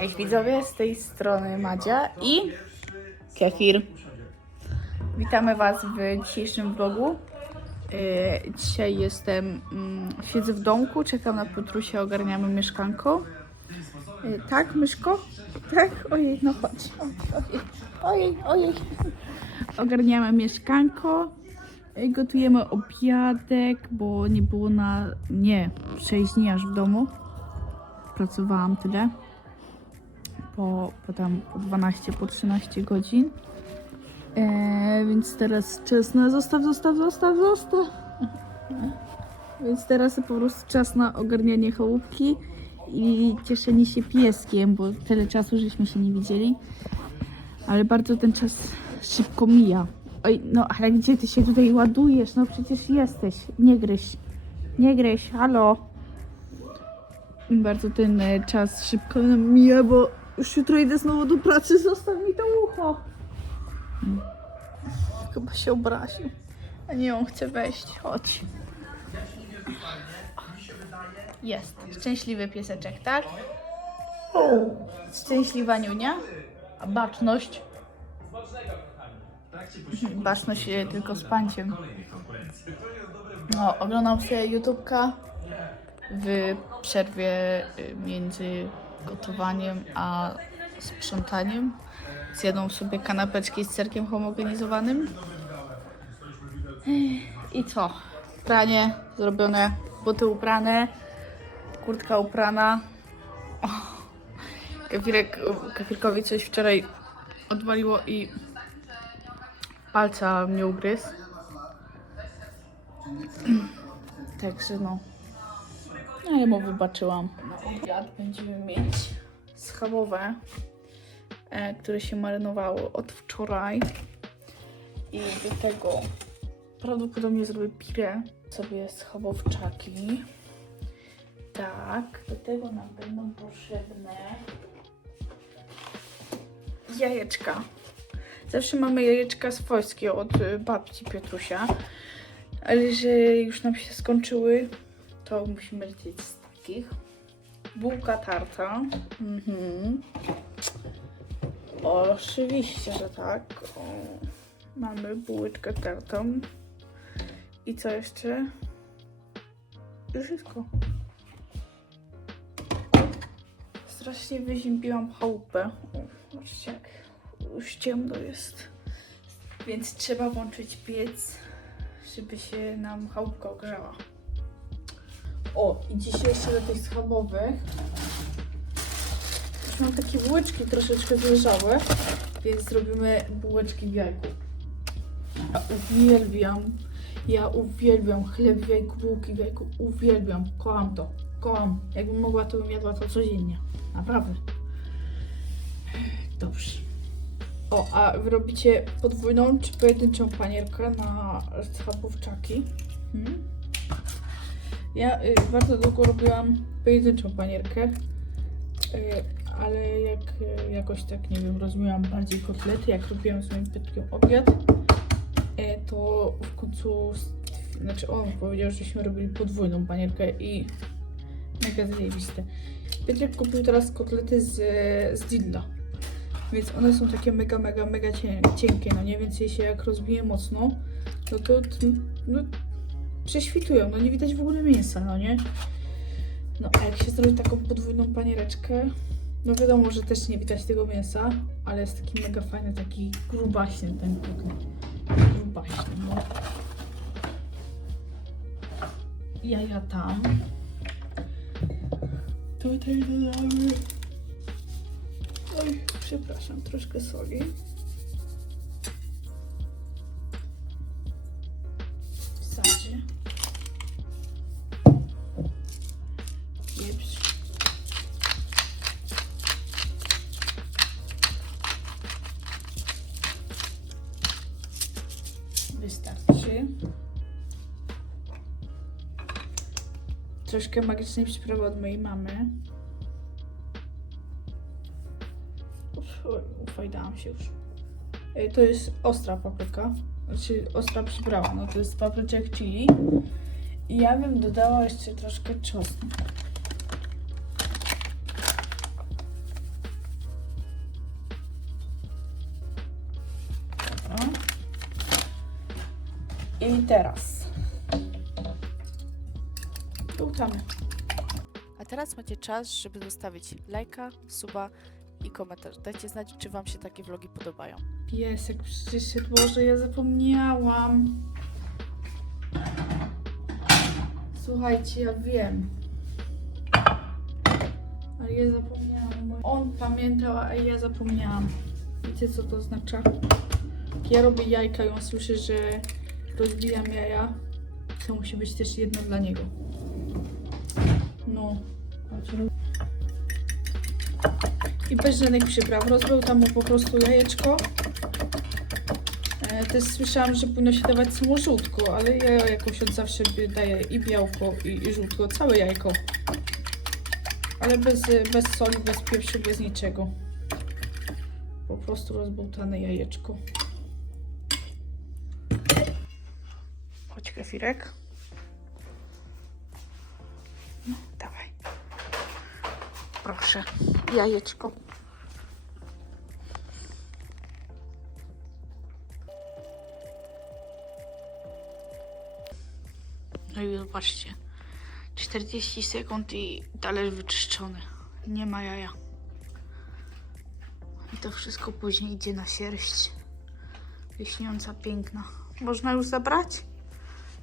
Cześć widzowie, z tej strony Madzia i Kefir. Witamy Was w dzisiejszym vlogu. Yy, Dzisiaj jestem, mm, siedzę w domku, czekam na Piotrusia, ogarniamy mieszkanko. Yy, Tak, myszko? Tak? Ojej, no chodź. Ojej, ojej. Ogarniamy mieszkanko. Yy, Gotujemy obiadek, bo nie było na, nie, 6 dni aż w domu. Pracowałam tyle po, po tam po 12, po 13 godzin. E, więc teraz czas na zostaw, zostaw, zostaw, zostaw. Więc teraz po prostu czas na ogarnianie chałupki i cieszenie się pieskiem, bo tyle czasu żeśmy się nie widzieli. Ale bardzo ten czas szybko mija. Oj, no ale gdzie ty się tutaj ładujesz? No przecież jesteś. Nie gryź. Nie gryź, halo. Bardzo ten e, czas szybko mija, bo już jutro idę znowu do pracy, zostaw mi to ucho. Chyba się obraził. A nie, on chce wejść. Chodź. Jest. Szczęśliwy pieseczek, tak? Szczęśliwa niunia. A baczność? Baczność e, tylko z panciem. No, oglądam sobie YouTube'ka w przerwie y, między gotowaniem a sprzątaniem. Zjadą sobie kanapeczki z serkiem homogenizowanym. I co? Pranie zrobione, buty uprane, kurtka uprana. O, Kefirek, coś wczoraj odwaliło i palca mnie ugryzł. Także no. Ale mu wybaczyłam. Obiad będziemy mieć schabowe, e, które się marynowało od wczoraj. I do tego prawdopodobnie zrobię pirę sobie schabowczaki. Tak, do tego nam będą potrzebne jajeczka. Zawsze mamy jajeczka swojskie od y, babci Piotrusia, ale że już nam się skończyły, to musimy lecieć z takich. Bułka tarta. Mhm. Oczywiście, że tak. O, mamy bułeczkę tartą. I co jeszcze? I wszystko. Strasznie wyziębiłam chałupę. Zobaczcie, jak już ciemno jest. Więc trzeba włączyć piec, żeby się nam chałupka ogrzała. O, i dzisiaj jeszcze do tych schabowych. Już mam takie bułeczki troszeczkę zleżałe, więc zrobimy bułeczki w jajku. Ja uwielbiam, ja uwielbiam chleb w jajku, bułki w jajku, uwielbiam, kocham to, kocham. Jakbym mogła, to bym jadła to codziennie, naprawdę. Dobrze. O, a wy robicie podwójną czy pojedynczą panierkę na schabowczaki? Hmm? Ja y, bardzo długo robiłam pojedynczą panierkę, y, ale jak y, jakoś tak, nie wiem, rozumiałam bardziej kotlety, jak robiłam z moim pytkiem obiad, y, to w końcu, znaczy on powiedział, żeśmy robili podwójną panierkę i mega zajebiste. Piotrek kupił teraz kotlety z, z Dilla, więc one są takie mega, mega, mega cienkie, no nie, więc jeśli jak rozbije mocno, no to no, prześwitują, no nie widać w ogóle mięsa, no nie? No a jak się zrobi taką podwójną paniereczkę, no wiadomo, że też nie widać tego mięsa, ale jest taki mega fajny, taki grubaśny ten kotlet. Grubaśny, no. Jaja tam. Tutaj dodamy... Oj, przepraszam, troszkę soli. troszkę magicznej przyprawy od mojej mamy. Ufajdałam się już. E, to jest ostra papryka, znaczy ostra przyprawa, no to jest papryczek chili. I ja bym dodała jeszcze troszkę czosnku. I teraz Żółtamy. A teraz macie czas, żeby zostawić lajka, suba i komentarz. Dajcie znać, czy Wam się takie vlogi podobają. Piesek przyszedł, Boże, ja zapomniałam. Słuchajcie, ja wiem. Ale ja zapomniałam. On pamiętał, a ja zapomniałam. Wiecie, co to oznacza? Jak ja robię jajka i on słyszy, że rozbijam jaja, to musi być też jedno dla niego. No. I bez żadnych przypraw. Rozbył tam mu po prostu jajeczko. E, też słyszałam, że powinno się dawać samo żółtko, ale ja jakoś od zawsze daję i białko, i, i żółtko, całe jajko. Ale bez, bez soli, bez pieprzu, bez niczego. Po prostu rozbełtane jajeczko. Chodź, kefirek. Proszę, jajeczko. No i zobaczcie. 40 sekund i talerz wyczyszczony. Nie ma jaja. I to wszystko później idzie na sierść. Lśniąca, piękna. Można już zabrać?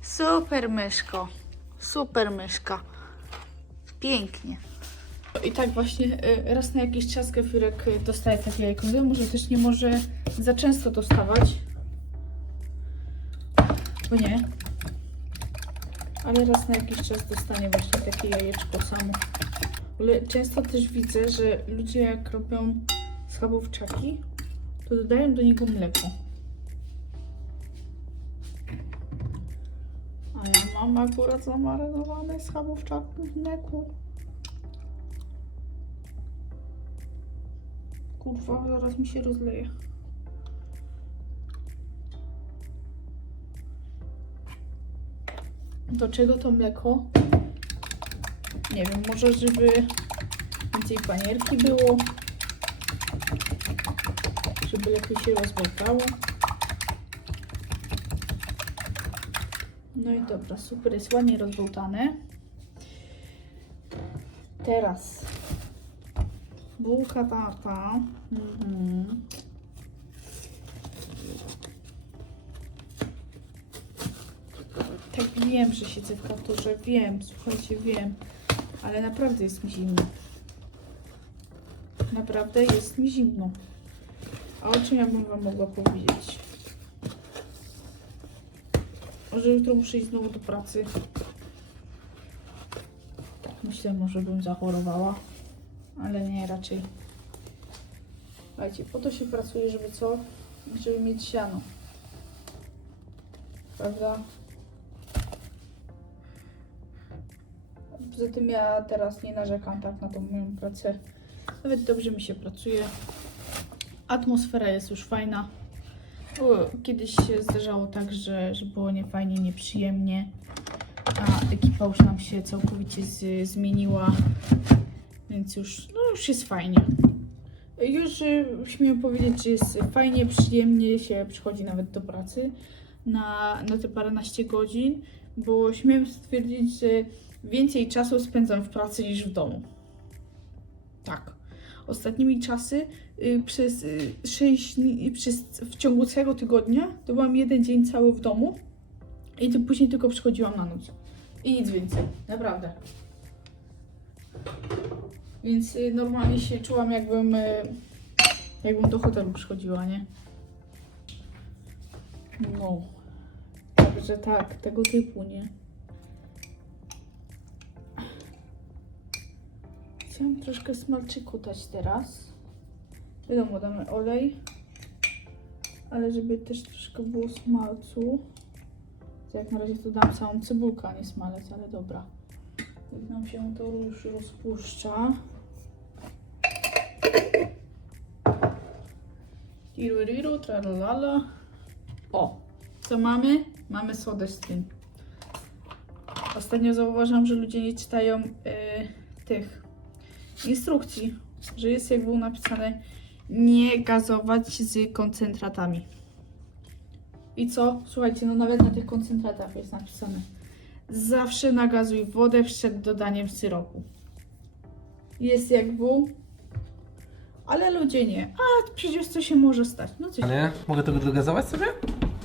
Super myszko. Super myszka. Pięknie. I tak właśnie y, raz na jakiś czas kefirek y, dostaje takie jajko. Może też nie może za często dostawać. Bo nie. Ale raz na jakiś czas dostanie właśnie takie jajeczko samo. Ale często też widzę, że ludzie jak robią schabowczaki, to dodają do niego mleko. A ja mam akurat zamarynowane schabowczaki w mleku. Kurwa, zaraz mi się rozleje. Do czego to mleko? Nie wiem, może żeby więcej panierki było. Żeby lepiej się rozbłąkało. No i dobra, super, jest ładnie rozbełtane. Teraz bułka tarta. Mhm. Tak wiem, że siedzę w kapturze, wiem, słuchajcie, wiem, ale naprawdę jest mi zimno. Naprawdę jest mi zimno. A o czym ja bym wam mogła powiedzieć? Może jutro muszę iść znowu do pracy. Tak myślę, może bym zachorowała, ale nie, raczej. Słuchajcie, po to się pracuje, żeby co? Żeby mieć siano. Prawda? Poza tym ja teraz nie narzekam tak na tą moją pracę. Nawet dobrze mi się pracuje. Atmosfera jest już fajna. Kiedyś się zdarzało tak, że, że było niefajnie, nieprzyjemnie, a ekipa już nam się całkowicie z, zmieniła, więc już, no już jest fajnie. Już y, śmiem powiedzieć, że jest fajnie, przyjemnie się przychodzi nawet do pracy na, na te paręnaście godzin, bo śmiem stwierdzić, że więcej czasu spędzam w pracy niż w domu. Tak. Ostatnimi czasy y, przez y, sześć dni, przez, w ciągu całego tygodnia to byłam jeden dzień cały w domu i to później tylko przychodziłam na noc. I nic więcej. Naprawdę. Więc y, normalnie się czułam jakbym, y, jakbym do hotelu przychodziła, nie? No. Także tak, tego typu, nie? Chciałam troszkę smalczyku dać teraz. Wiadomo, damy olej. Ale żeby też troszkę było smalcu. Jak na razie to dam całą cebulkę, a nie smalec, ale dobra. Jak nam się to już rozpuszcza. Tiruriru, tralala. O, co mamy? Mamy sodę z tym. Ostatnio zauważam, że ludzie nie czytają y, tych instrukcji, że jest jak było napisane nie gazować z koncentratami. I co? Słuchajcie, no nawet na tych koncentratach jest napisane. Zawsze nagazuj wodę przed dodaniem syropu. Jest jak był, ale ludzie nie. A przecież co się może stać? No coś. A nie? Mogę tego dogazować sobie?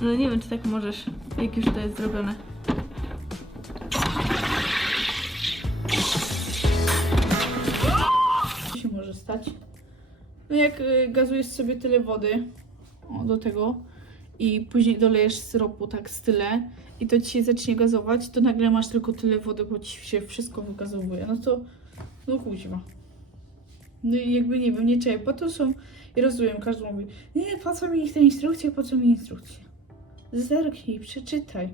No nie wiem, czy tak możesz, jak już to jest zrobione. Co się może stać? No jak y, gazujesz sobie tyle wody o, do tego i później dolejesz syropu tak z tyle i to ci się zacznie gazować, to nagle masz tylko tyle wody, bo ci się wszystko wygazowuje. No to, no kuźma. No i jakby nie wiem, nie czekaj, po to są, i rozumiem, każdy mówi, nie, po co mi te instrukcje, po co mi instrukcje? Zerknij, przeczytaj.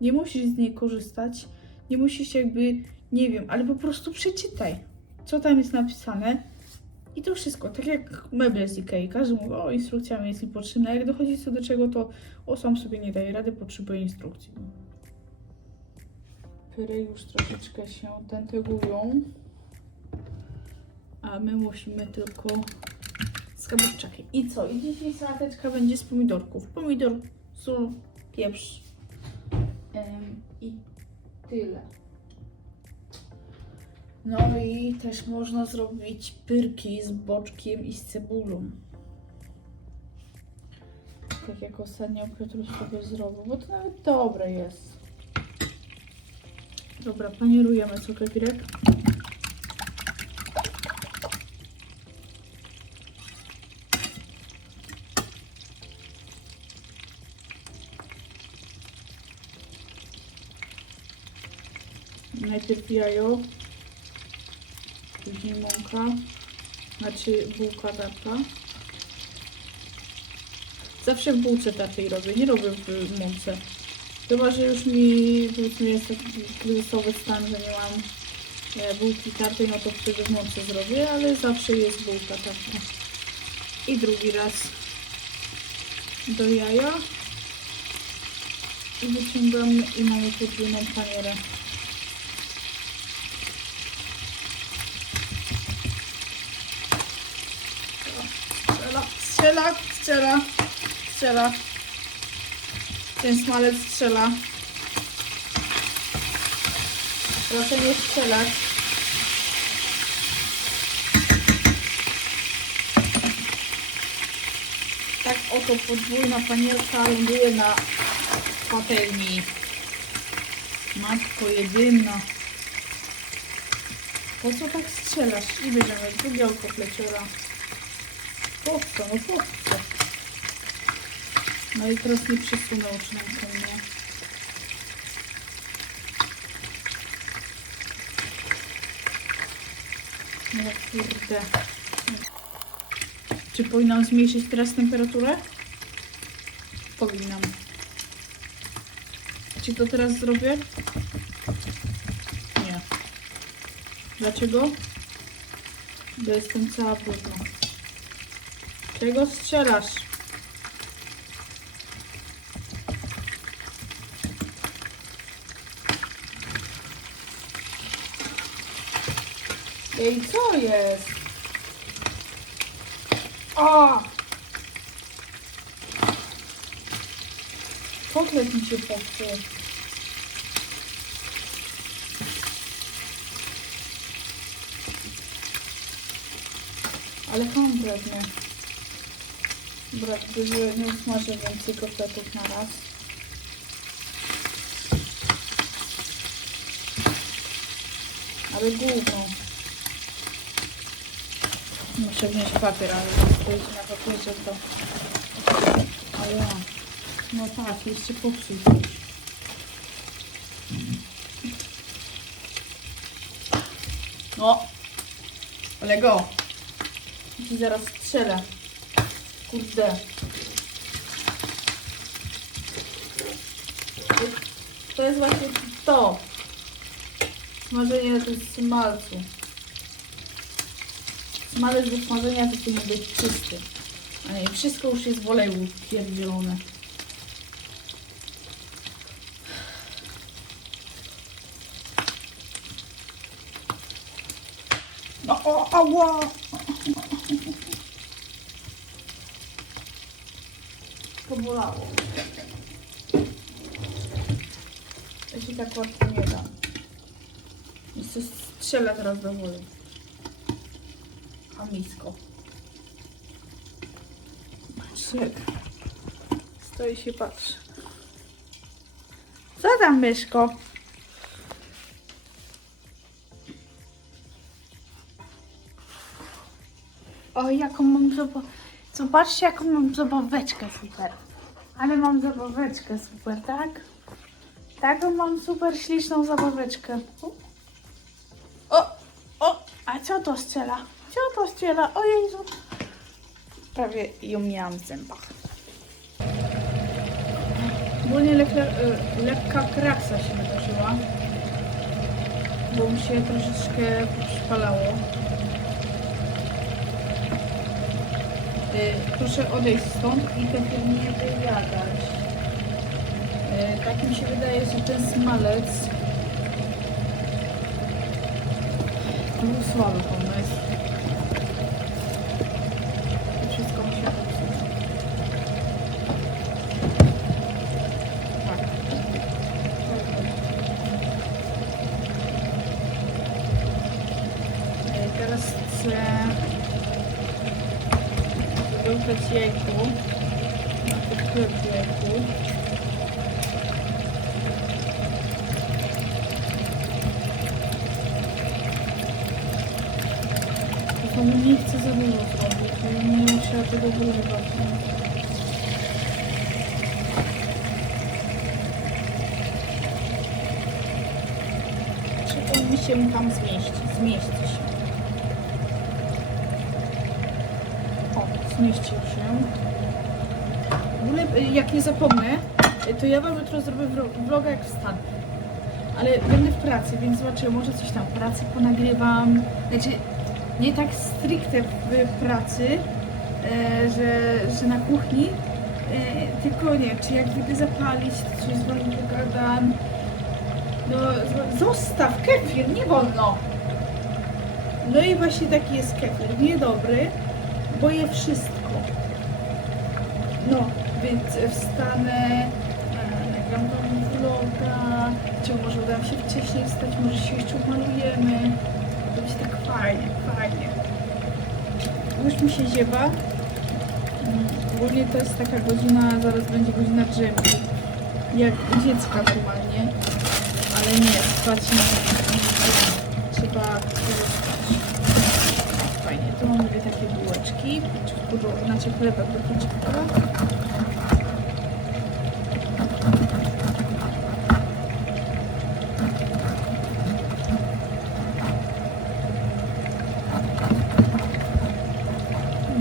Nie musisz z niej korzystać, nie musisz jakby, nie wiem, ale po prostu przeczytaj, co tam jest napisane. I to wszystko, tak jak meble z Ikei. Każdy mówi, o, instrukcja mi jest niepotrzebna. Jak dochodzi co do czego, to o, sam sobie nie daje rady, potrzebuje instrukcji. Pyry już troszeczkę się tentegują. A my musimy tylko z kabowczakiem. I co? I dzisiaj sałateczka będzie z pomidorków. Pomidor, sól, pieprz. I tyle. No i też można zrobić pyrki z boczkiem i z cebulą. Tak jak ostatnio Piotruś sobie zrobił, bo to nawet dobre jest. Dobra, panierujemy cukier. Najpierw jajo, później mąka, znaczy bułka tarta. Zawsze w bułce tartej robię, nie robię w mące. Chyba, że już mi jest taki kryzysowy stan, że nie mam e, bułki tartej, no to wtedy w mące zrobię, ale zawsze jest bułka tarta. I drugi raz do jaja. I wyciągamy i mamy podwójną panierę. Strzela, strzela, strzela. Ten smalec strzela. Proszę nie strzelać. Tak oto podwójna panierka ląduje na patelni. Matko jedyna. Po co tak strzelasz? I bierzemy drugie oko pleciora. Co? No co? No i teraz nie przesunął przynajmniej mnie. No kurde. Czy powinnam zmniejszyć teraz temperaturę? Powinnam. Czy to teraz zrobię? Nie. Dlaczego? Bo jestem cała brudna. Czego strzelasz? Ej, co jest? A! Kotlet mi się popsuł. Ale konkretnie. Dobra, żeby nie usmażę więcej kotletów na raz. Ale główną. Muszę wziąć papier, ale stoicie na papierze to... Ale. No tak, jeszcze popsuł coś. No! Ale go! Ci zaraz strzelę. Kurde. To jest właśnie to. Smażenie smalcu. Smalec do smażenia to powinien być czysty. A nie, wszystko już jest w oleju pierdzielone. No, o, ała! To bolało. tak łatwo nie da. Jest coś strzela teraz do wody. Chamisko. Patrzcie stoi się patrzy. Co tam myszko? O, jaką mam. Zobaczcie, jaką mam zabaweczkę super. Ale mam zabaweczkę super, tak? Taką mam super śliczną zabaweczkę. O, o, a co to strzela? Co to strzela? O Jezu. Prawie ją miałam w zębach. Ogólnie lekka, y, lekka kraksa się wydarzyła. Bo mi się troszeczkę przypalało. Proszę odejść stąd i kefir nie wyjadać. Y, Tak mi się wydaje, że ten smalec był słaby pomysł. I Wszystko mi się popsuło. Tak. Y, Teraz chcę wyłkać jajku. Na to w jajku. Mu nie chcę za dużo zrobić, bo ja nie musiała tego wylewać. nie? Czy on mi się tam zmieści? Zmieści się. O, zmieścił się. W ogóle, y, jak nie zapomnę, to ja wam jutro zrobię vloga jak wstanę. Ale będę w pracy, więc zobaczę, może coś tam w pracy ponagrywam. Znaczy, nie tak stricte w pracy, e, że, że na kuchni, e, tylko nie, czy jak wyjdę zapalić, to coś z wami pogadam. No, zostaw kefir, nie wolno. No i właśnie taki jest kefir, niedobry, bo je wszystko. No, więc wstanę, e, nagram wam vloga, czy może uda mi się wcześniej wstać, może się jeszcze umalujemy. To będzie tak fajnie, fajnie. Już mi się ziewa. Mm, Ogólnie to jest taka godzina, zaraz będzie godzina drzemki. Jak u dziecka normalnie. Ale nie, spać nie Trzeba. Fajnie, tu mam dwie takie bułeczki. Znaczy chlebek do pieczka.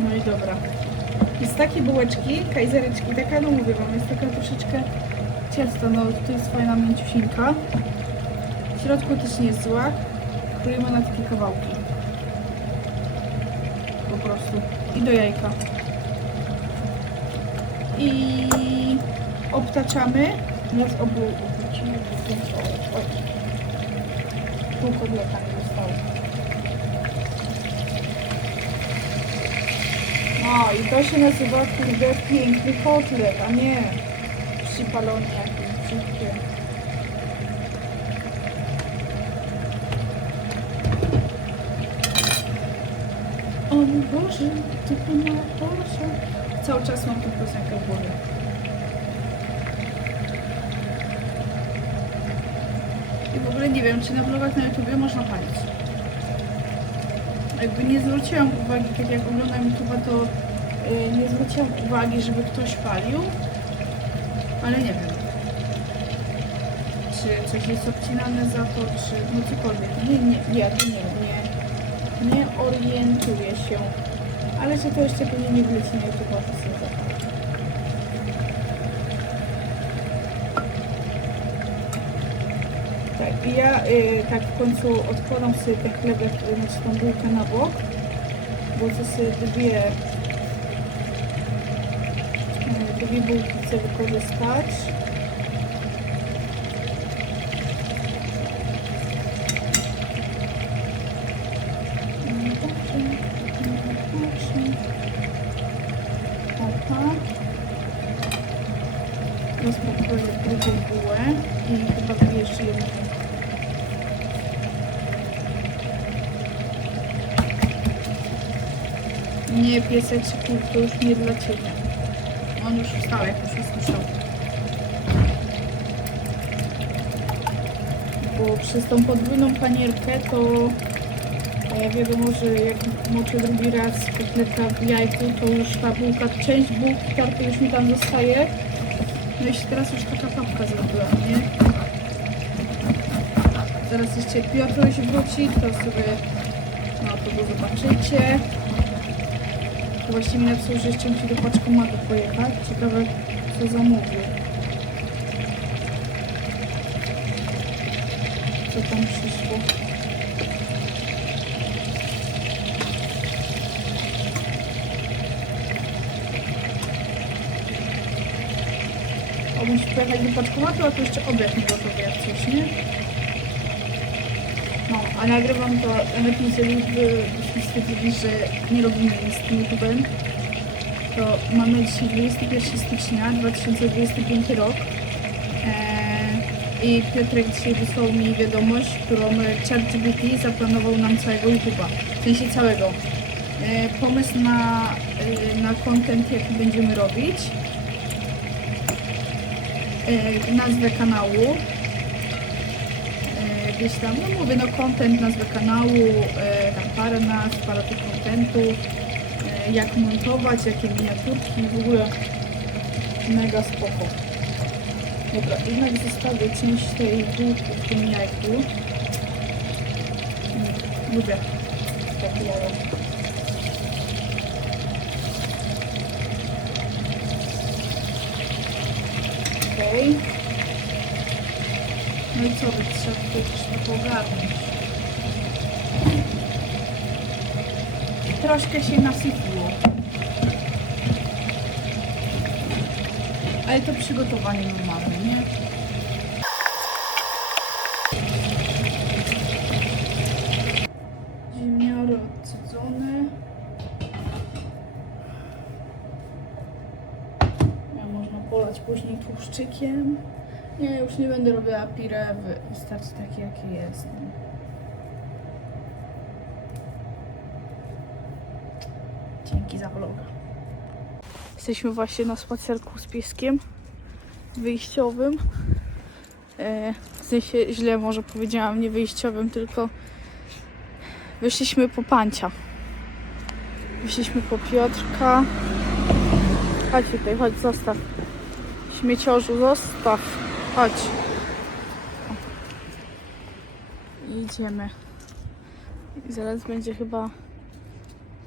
No i dobra. Jest takie bułeczki, kajzereczki, taka, no mówię wam, jest taka troszeczkę ciasta, no to jest fajna mięciusinka. W środku też nie jest zła. Krojemy na takie kawałki. Po prostu. I do jajka. I obtaczamy. Nas obu obrócimy. O, o. Pół kotleta mi zostało. No i to się nazywa kurde piękny kotlet, a nie przypalony jakiś brzydkie. O mój Boże, tylko na Boże. Cały czas mam tę piosenkę w głowie. I w ogóle nie wiem, czy na vlogach na YouTubie można palić. Jakby nie zwróciłam uwagi, tak jak oglądam YouTube'a, to y, nie zwróciłam uwagi, żeby ktoś palił. Ale nie wiem. Czy coś jest obcinane za to, czy no cokolwiek. Nie, nie, ja nie, nie, nie orientuję się. Ale że to jeszcze pewnie nie wleci na YouTube'a, to sobie zapalę. Tak, i ja y, tak w końcu odkładam sobie ten chlebek, znaczy tą bułkę na bok, bo chcę sobie dwie, y, dwie bułki chcę wykorzystać. Nie, pieseczku, to już nie dla Ciebie. On już wstał, jak już usłyszał. Bo przez tą podwójną panierkę to e, wiadomo, że jak moczę drugi raz kotleta w jajku, to już ta bułka, część bułki tarty już mi tam zostaje. No i się teraz już taka papka zrobiła, nie? Zaraz jeszcze Piotruś wróci, to sobie no to go zobaczycie. Mi napisał, że jeszcze musi do paczkomatu pojechać. Ciekawe co zamówił. Co tam przyszło? O, musi pojechać do paczkomatu, a to jeszcze obiad nie gotowy jak coś, nie? A nagrywam to lepiej, żebyśmy stwierdzili, że nie robimy nic z tym YouTube'em. To mamy dzisiaj 21 stycznia 2025 rok. Eee, I Piotrek dzisiaj wysłał mi wiadomość, którą ChatGPT zaplanował nam całego YouTube'a. W sensie całego. Eee, pomysł na, e, na content, jaki będziemy robić. Eee, nazwę kanału, gdzieś tam, no mówię, no content, nazwę kanału, e, tam parę nazw, parę tych contentów, e, jak montować, jakie miniaturki, w ogóle mega spoko. Dobra, jednak zostawię część tej bułki w tym jajku. Mm, Lubię taki jajek. Okej. No by trzeba też to. Troszkę się nasypiło. Ale to przygotowanie normalne, nie? Ziemniory odcudzone. Można polać później tłuszczykiem. Nie, już nie będę robiła pire, wy- wystarczy takie jakie jest. Dzięki za vloga. Jesteśmy właśnie na spacerku z pieskiem wyjściowym. E, w sensie źle może powiedziałam, nie wyjściowym, tylko wyszliśmy po pancia. Wyszliśmy po Piotrka. Chodź tutaj, chodź, zostaw. Śmieciorzu, zostaw. Chodź. Idziemy. Zaraz będzie chyba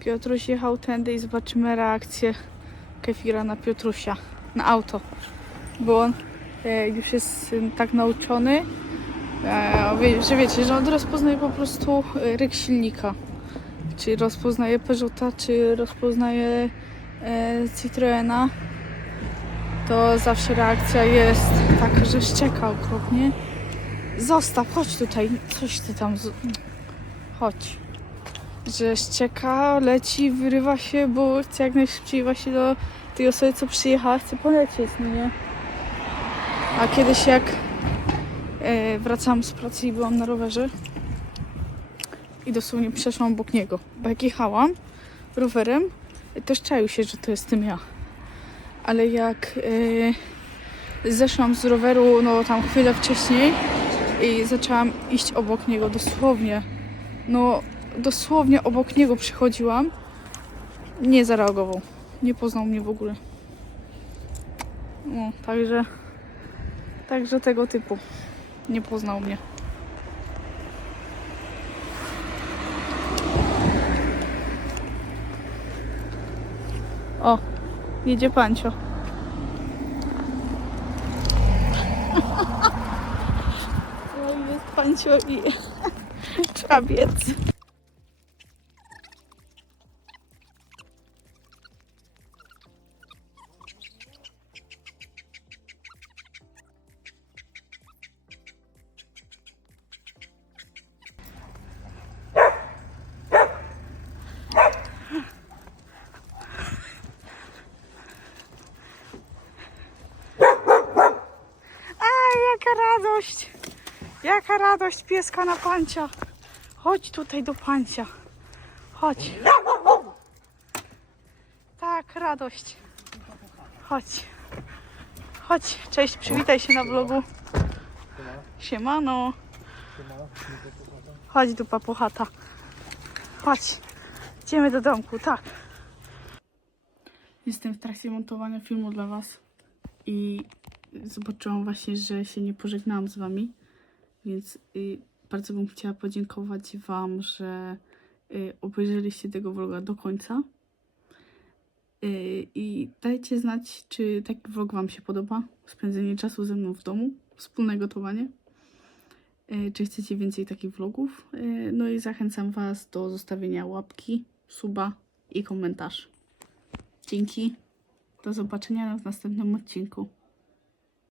Piotruś jechał tędy i zobaczymy reakcję Kefira na Piotrusia, na auto. Bo on e, już jest e, tak nauczony, e, że wiecie, że on rozpoznaje po prostu e, ryk silnika. Czy rozpoznaje Peugeota, czy rozpoznaje e, Citroena to zawsze reakcja jest taka, że szczeka okropnie. Zostaw, chodź tutaj, coś ty tam. Z... Chodź. Że szczeka, leci, wyrywa się, bo chce jak najszybciej właśnie do tej osoby, co przyjechała, chce polecieć, no nie? A kiedyś jak e, wracałam z pracy i byłam na rowerze i dosłownie przeszłam obok niego, bo jak jechałam rowerem, to szczaił się, że to jestem ja ale jak yy, zeszłam z roweru, no tam chwilę wcześniej i zaczęłam iść obok niego, dosłownie, no dosłownie obok niego przychodziłam, nie zareagował, nie poznał mnie w ogóle. No, także, także tego typu, nie poznał mnie. O, Jedzie Pancio. No i jest Pancio i czabiec. Radość pieska na pancia! Chodź tutaj do pancia. Chodź. Tak, radość. Chodź. Chodź, cześć, przywitaj się na vlogu. Siemano. Chodź dupa puchata. Chodź. Idziemy do domku, tak. Jestem w trakcie montowania filmu dla Was i zobaczyłam właśnie, że się nie pożegnałam z Wami, więc y, bardzo bym chciała podziękować Wam, że y, obejrzeliście tego vloga do końca. Y, I dajcie znać, czy taki vlog Wam się podoba. Spędzenie czasu ze mną w domu, wspólne gotowanie. Y, Czy chcecie więcej takich vlogów? Y, No i zachęcam Was do zostawienia łapki, suba i komentarz. Dzięki. Do zobaczenia w następnym odcinku.